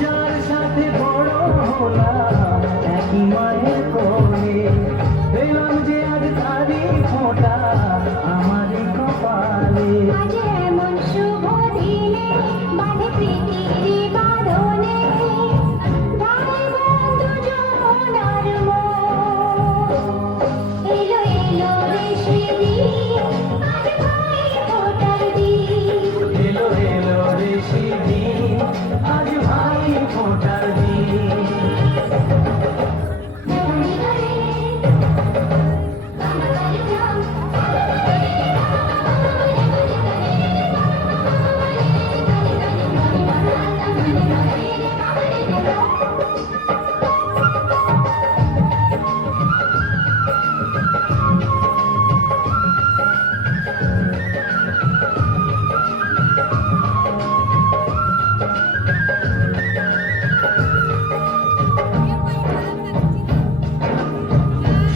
যার সাথে বড় হলাম একই মায়ের কোলে, পেলাম যে আজ তারি ফোঁটা আমার কপালে। আজ এমন শুভ দিনে বাঁধে প্রীতির বাঁধনে, ভাই বন্ধু যমুনার মোড়। এলো এলো রে সেদিন, আজ ভাই ফোঁটার দিন। এলো এলো রে সেদিন, আজ ভাই ফোঁটার দিন।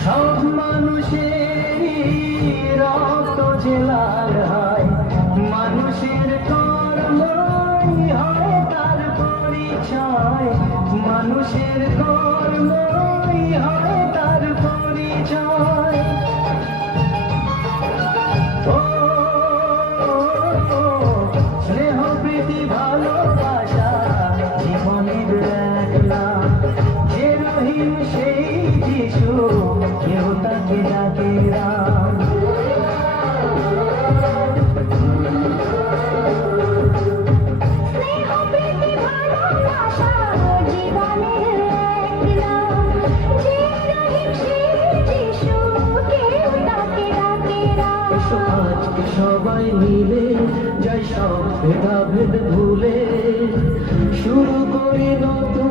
সব মানুষেরই রক্ত যে লাল হয়, মানুষের কর্মই হয় তার পরিচয়। মানুষের কর্মই হয় তার পরিচয়। ও স্নেহ প্রীতি ভালোবাসা জীবনের এক নাম। যে রহিম সেই যিশু, কেউ তাকে ডাকে রাম। স্নেহ প্রীতি ভালোবাসা জীবনের এক নাম। যে রহিম সেই যিশু, কেউ তাকে ডাকে রাম। এসো আজকে সবাই মিলে যাই সব ভেদাভেদ ভুলে, শুরু করি নতুন